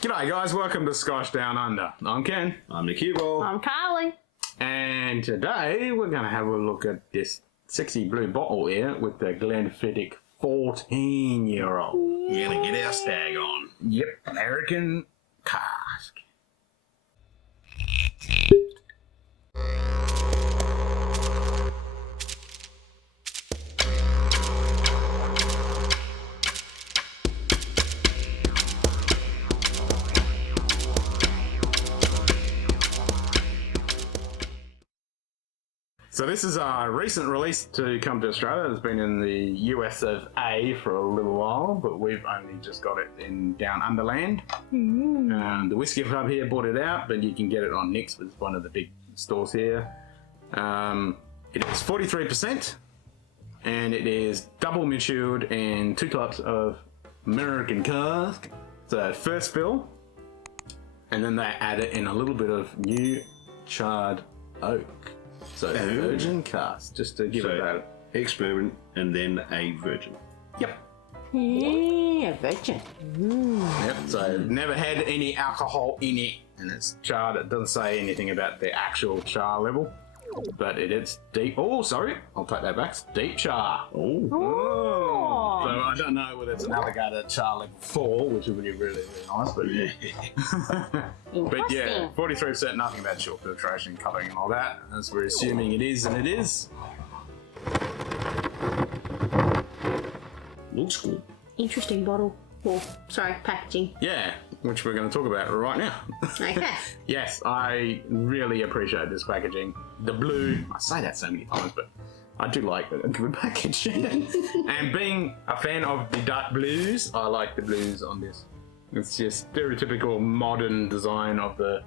G'day guys, welcome to Scotch Down Under. I'm Ken. I'm Nick Hugo. I'm Carly. And today we're going to have a look at this sexy blue bottle here with the Glenfiddich 14-year-old. We're going to get our stag on. Yep, American cask. So this is a recent release to come to Australia. It's been in the US of A for a little while, but we've only just got it in Down Underland. The Whisky Club here bought it out, but you can get it on Nick's, which is one of the big stores here. It is 43%, and it is double matured and 2 types of American cask. So first fill, and then they add it in a little bit of new charred oak. So virgin cask, just to give it that. Ex-bourbon and then a virgin. Yep. Yeah, virgin. Yep. So never had any alcohol in it, and it's charred. It doesn't say anything about the actual char level, but it is deep. Oh, sorry, I'll take that back. It's deep char. Oh. So I don't know whether it's an alligator char level 4, which would be really, really nice, but yeah. But yeah, 43%, nothing about short filtration, colouring and all that, as we're assuming it is, and it is. Looks good. Interesting bottle. Well, sorry, packaging. Yeah, which we're going to talk about right now. Okay. Yes, I really appreciate this packaging. The blue, I say that so many times, but I do like a good packaging. And being a fan of the dark blues, I like the blues on this. It's just stereotypical modern design of the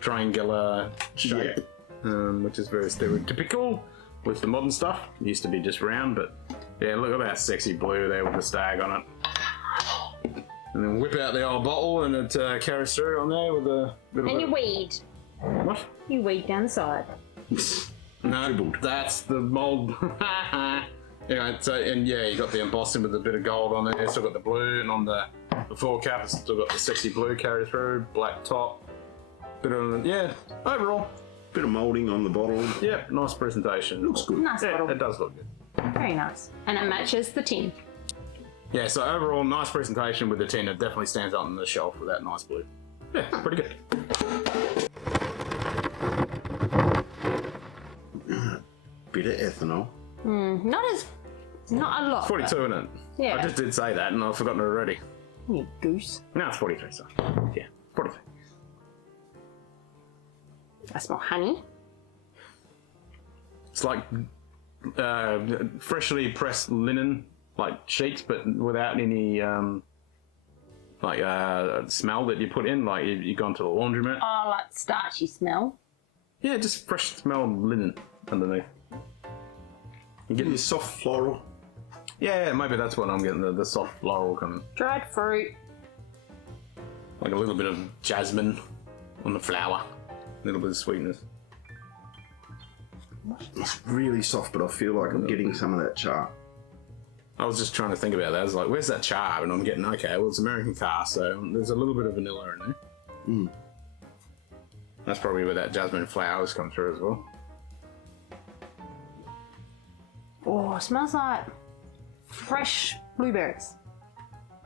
triangular shape, which is very stereotypical with the modern stuff. It used to be just round, but yeah, look at that sexy blue there with the stag on it. And then whip out the old bottle and it carries through on there with a little And bit. you weed. What? You weed down the side. No, that's the mold. Anyway, so, and yeah, you got the embossing with a bit of gold on there. Still got the blue, and on the fore cap, it's still got the sexy blue carry through, black top. Bit of overall, Bit of moulding on the bottle. yeah, nice presentation. Looks good. Nice Yeah, bottle. it does look good. Very nice. And it matches the tin. Yeah, so overall, nice presentation with the tin. It definitely stands out on the shelf with that nice blue. Yeah, pretty good. Bit of ethanol. Not a lot. 42 in it. Yeah. I just did say that, and I've forgotten it already. You goose. No, it's 43, so yeah, 43. I smell honey. It's like freshly pressed linen, like sheets, but without any smell that you put in. Like you gone to the laundromat. Oh, like starchy smell. Yeah, just fresh smelled linen underneath. You get Getting soft floral. yeah, maybe that's what I'm getting. The soft floral coming, Dried fruit. like a little bit of jasmine on the flower, a little bit of sweetness. It's really soft, but I feel like I'm getting some of that char. I was just trying to think about that. I was like, where's that char? And I'm getting, okay, well, it's American cask, so there's a little bit of vanilla in there. That's probably where that jasmine flowers come through as well. Oh, it smells like fresh blueberries.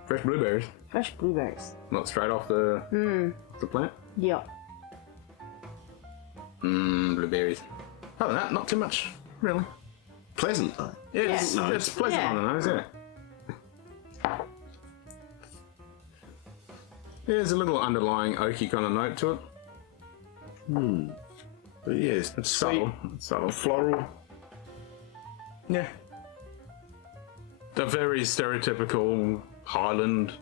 Fresh blueberries, Fresh blueberries. not straight off the plant. Yep. Blueberries. Other than that, not too much, really. Pleasant though. Yeah, it's, Yeah. it's pleasant Yeah. on the nose, yeah. Yeah, there's a little underlying oaky kind of note to it. But yeah, it's It's sweet, subtle. It's subtle. floral. Yeah. The very stereotypical Highland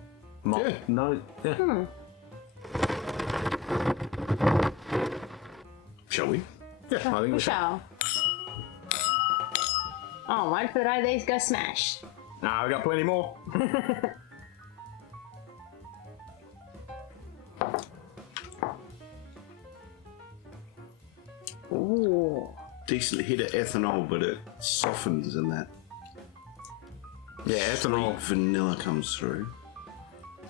malt Yeah. note. Yeah. Shall we? Yeah, I think We shall. Oh, wait for the day these go smash. Nah, we got plenty more. Ooh. Decent hit of ethanol, but it softens in that. Yeah, ethanol. Vanilla comes through.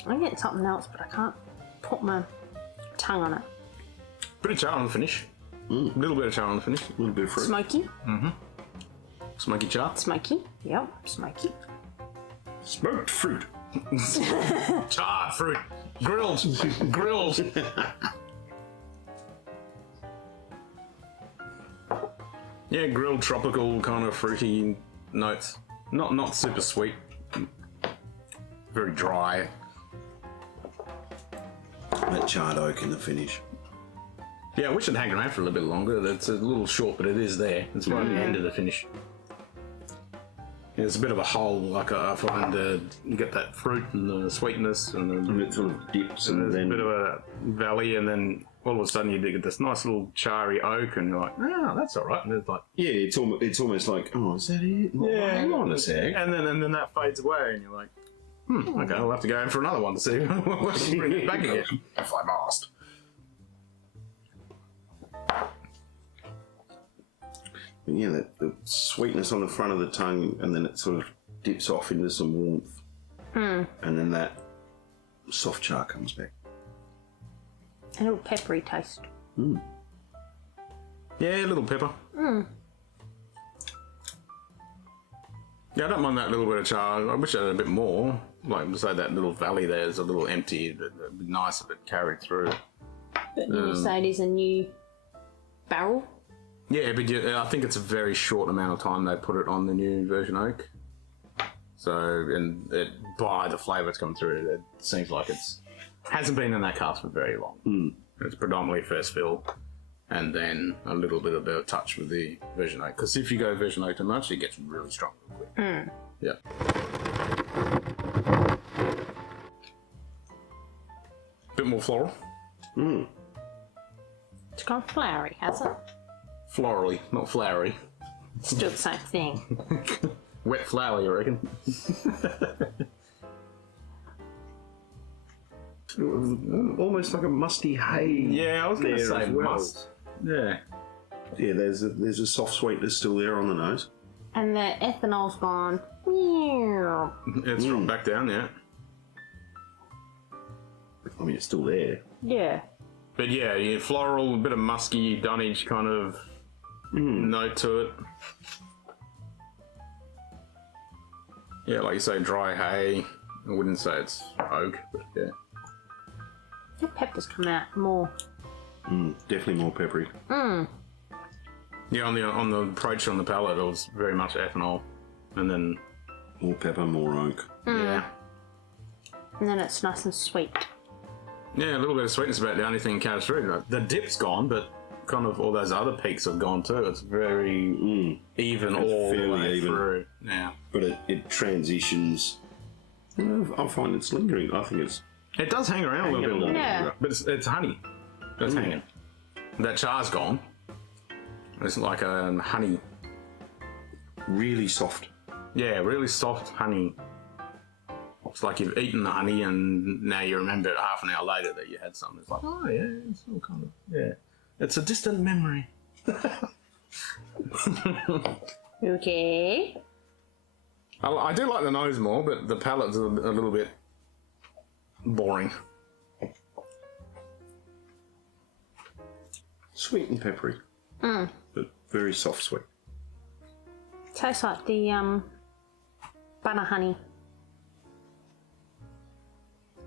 I'm getting something else, but I can't put my tongue on it. Bit of char on the finish. A little bit of char on the finish. A little bit of fruit. Smoky. Smoky char. Smoky. Yep. Smoky. Smoked fruit. Charred fruit. Grilled. Grilled. Yeah, grilled tropical kind of fruity notes. Not super sweet. Very dry. That charred oak in the finish. Yeah, I wish it'd hang around for a little bit longer. It's a little short, but it is there. It's right at the end of the finish. Yeah, it's a bit of a hole, like I find you get that fruit and the sweetness, and then And it sort of dips and there's then... a bit of a valley, and then all of a sudden you get this nice little charry oak, and you're like, oh, that's all right. And it's like, Yeah, it's almost like, oh, is that it? yeah, Hang on a sec. and then that fades away, and you're like, okay, I'll have to go in for another one to see what can bring it back again. If I must. Yeah, the sweetness on the front of the tongue, and then it sort of dips off into some warmth. And then that soft char comes back. A little peppery taste. Yeah, a little pepper. Yeah, I don't mind that little bit of char. I wish I had a bit more. Like, say that little valley there is a little empty. It'd be nice if it carried through. But you say it is a new barrel? Yeah, but I think it's a very short amount of time they put it on the new version oak. So, and by the flavour it's coming through, it seems like hasn't been in that cask for very long. It's predominantly first fill, and then a little bit of a touch with the version oak. Because if you go version oak too much, it gets really strong real quick. Yeah. Bit more floral. It's gone flowery, has it? Florally, not flowery. Still the same thing. Wet flower, you reckon? Almost like a musty hay. Yeah, I was going to there say as well. must. Yeah. Yeah, there's a soft sweetness still there on the nose. And the ethanol's gone. Meow. It's dropped back down, yeah. I mean, it's still there. Yeah. But yeah, floral, a bit of musky, dunnage kind of note to it. Yeah, like you say, dry hay. I wouldn't say it's oak, but yeah. The peppers come out more. Definitely more peppery. Yeah, on the approach on the palate, it was very much ethanol, and then More pepper, more oak. yeah, And then it's nice and sweet. yeah, a little bit of sweetness about the only thing that carries through. Like, the dip's gone, but kind of all those other peaks have gone too. It's very even all the fairly way even. through. Yeah, But it transitions. I find it's lingering. I think it's... it does hang around a little bit Hanging longer, Yeah. but it's honey. It's hanging. That char's gone. It's like a honey. really soft. Yeah, really soft honey. It's like you've eaten the honey and now you remember it half an hour later that you had some. It's like, oh yeah, it's all kind of, yeah. It's a distant memory. Okay. I do like the nose more, but the palate's a little bit boring. Sweet and peppery. But very soft sweet. Tastes like the butter honey.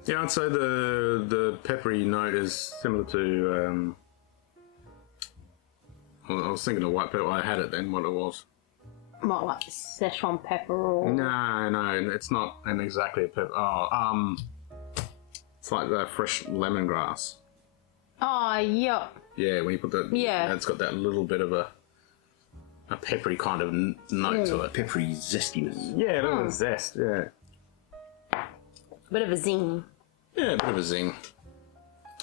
Yeah, I'd say the peppery note is similar to. Well, I was thinking of white pepper. I had it then. What it was? What, like Szechuan pepper or? No, it's not an exactly a pepper. Oh, it's like the fresh lemongrass. Oh, yeah. Yeah, when you put the it's got that little bit of a peppery kind of note to it. Peppery zestiness. Yeah, a little bit of zest. Yeah, Bit of a zing. yeah, a bit of a zing.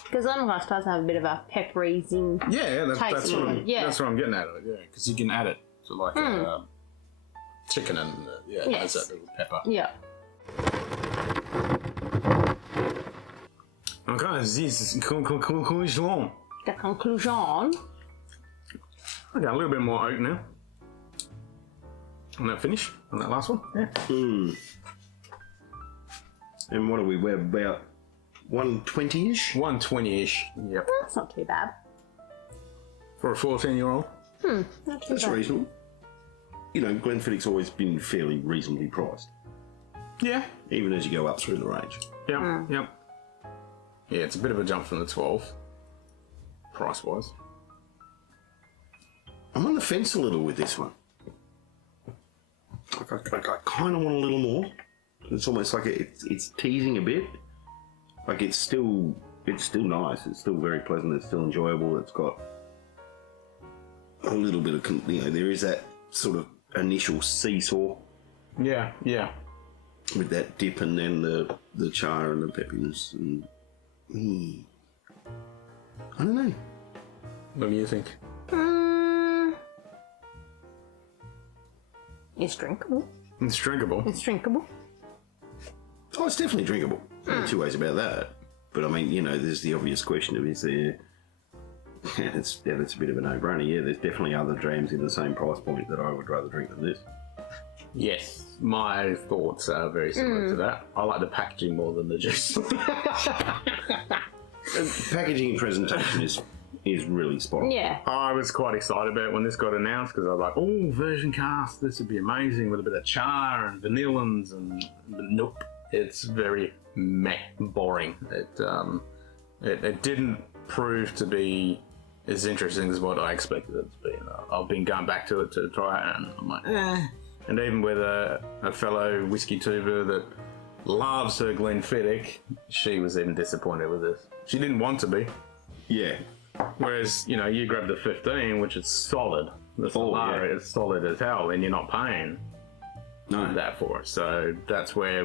Because lemongrass does have a bit of a peppery zing. Yeah, that's Tasty, what yeah. that's what I'm getting at it. Yeah, because you can add it to like chicken and yeah, it has Yes. that little pepper. Yeah. Okay, this is conclusion. The conclusion. I got a little bit more oak now. On that finish, on that last one. Yeah. And what are we? We're about 120-ish. 120-ish. Yep. That's not too bad. For a 14-year-old. Not too That's bad. reasonable. You know, Glenfiddich's always been fairly reasonably priced, Yeah. even as you go up through the range. Yep. Yep. Yeah, it's a bit of a jump from the 12, price-wise. I'm on the fence a little with this one. I kind of want a little more. It's almost like it's teasing a bit. Like it's still nice. It's still very pleasant. It's still enjoyable. It's got a little bit of, you know, there is that sort of initial seesaw Yeah, yeah. with that dip and then the char and the peppiness. And, I don't know. What do you think? It's drinkable. It's drinkable. It's drinkable. Oh, it's definitely drinkable. No two ways about that. But I mean, you know, there's the obvious question of is there... That's a bit of a no-brainer. Yeah, there's definitely other drams in the same price point that I would rather drink than this. Yes, my thoughts are very similar to that. I like the packaging more than the juice. Packaging and presentation is really spot on. Yeah. I was quite excited about it when this got announced because I was like, oh, version cast, this would be amazing with a bit of char and vanillins and nope. It's very meh, boring. It didn't prove to be as interesting as what I expected it to be. I've been going back to it to try it and I'm like, eh. And even with a fellow whiskey tuber that loves her Glenfiddich, she was even disappointed with this. She didn't want to be. Yeah. Whereas, you know, you grab the 15, which is solid. The Solara is solid as hell, and you're not paying that for it. So that's where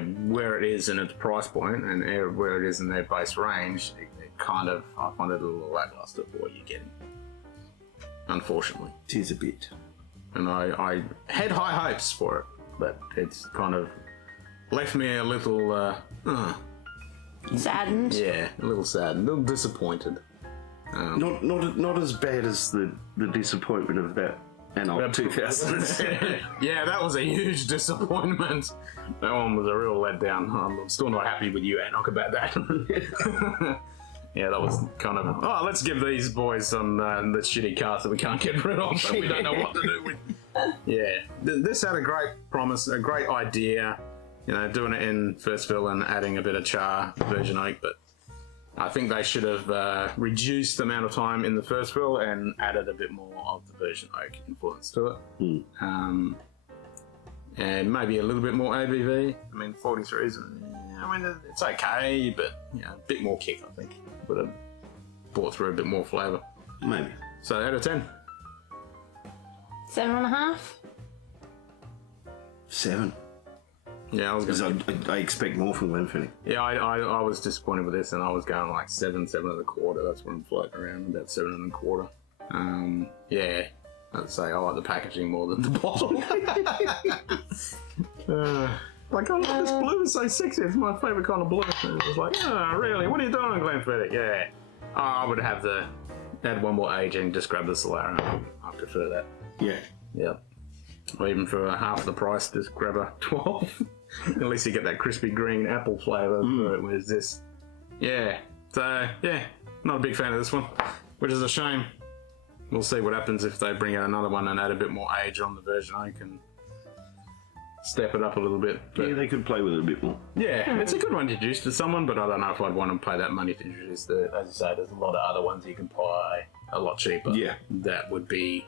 it is in its price point and where it is in their base range. It kind of, I find it a little lackluster for what you're getting. Unfortunately. It is a bit. And I had high hopes for it, but it's kind of left me a little, Saddened. yeah, a little sad, a little disappointed. Not as bad as the disappointment of that Anok 2000. Yeah, that was a huge disappointment. That one was a real letdown. I'm still not happy with you, Anok, about that. Yeah, that was kind of, let's give these boys some the shitty cast that we can't get rid of and we don't know what to do with. Yeah, this had a great promise, a great idea, you know, doing it in first fill and adding a bit of char, virgin oak, but I think they should have reduced the amount of time in the first fill and added a bit more of the virgin oak influence to it. And maybe a little bit more ABV. I mean, 43s, I mean, it's okay, but, you know, a bit more kick, I think. Would have brought through a bit more flavour. Maybe. So, out of 10. 7.5. 7. Yeah, I was going Because I expect more from Glenfiddich. Yeah, I was disappointed with this, and I was going like 7 and a quarter. That's what I'm floating around, about 7 and a quarter. Yeah, I'd say I like the packaging more than the bottle. Like, oh, this blue is so sexy. It's my favourite kind of blue. And it was like, oh, really? What are you doing, Glenfiddich? Yeah. Oh, I would have add one more aging, just grab the Solara. I prefer that. Yeah. Yep. Or even for half the price, just grab a 12. At least you get that crispy green apple flavour. Whereas this, yeah. So, yeah, not a big fan of this one, which is a shame. We'll see what happens if they bring out another one and add a bit more age on the virgin oak and step it up a little bit. But Yeah, they could play with it a bit more. yeah, it's a good one to introduce to someone, but I don't know if I'd want to pay that money to introduce as you say, there's a lot of other ones you can buy a lot cheaper. Yeah. That would be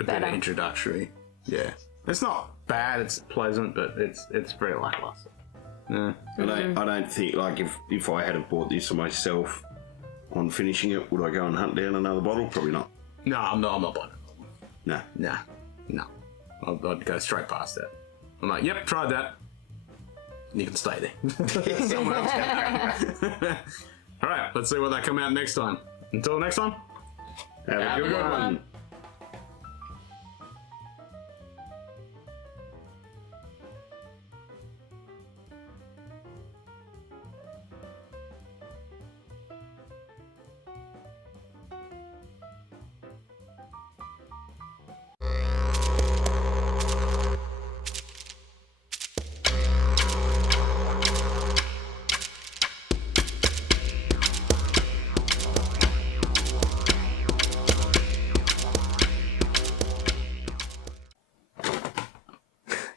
a better Better. introductory. Yeah. It's not bad, it's pleasant, but it's very lackluster. Yeah. I don't think, like, if I had bought this for myself on finishing it, would I go and hunt down another bottle? Probably not. No, I'm not buying it. No. No. I'd go straight past that. I'm like, yep, tried that. You can stay there. Someone else can. All right, let's see what they come out next time. Until next time, have a good one.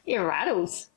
It rattles.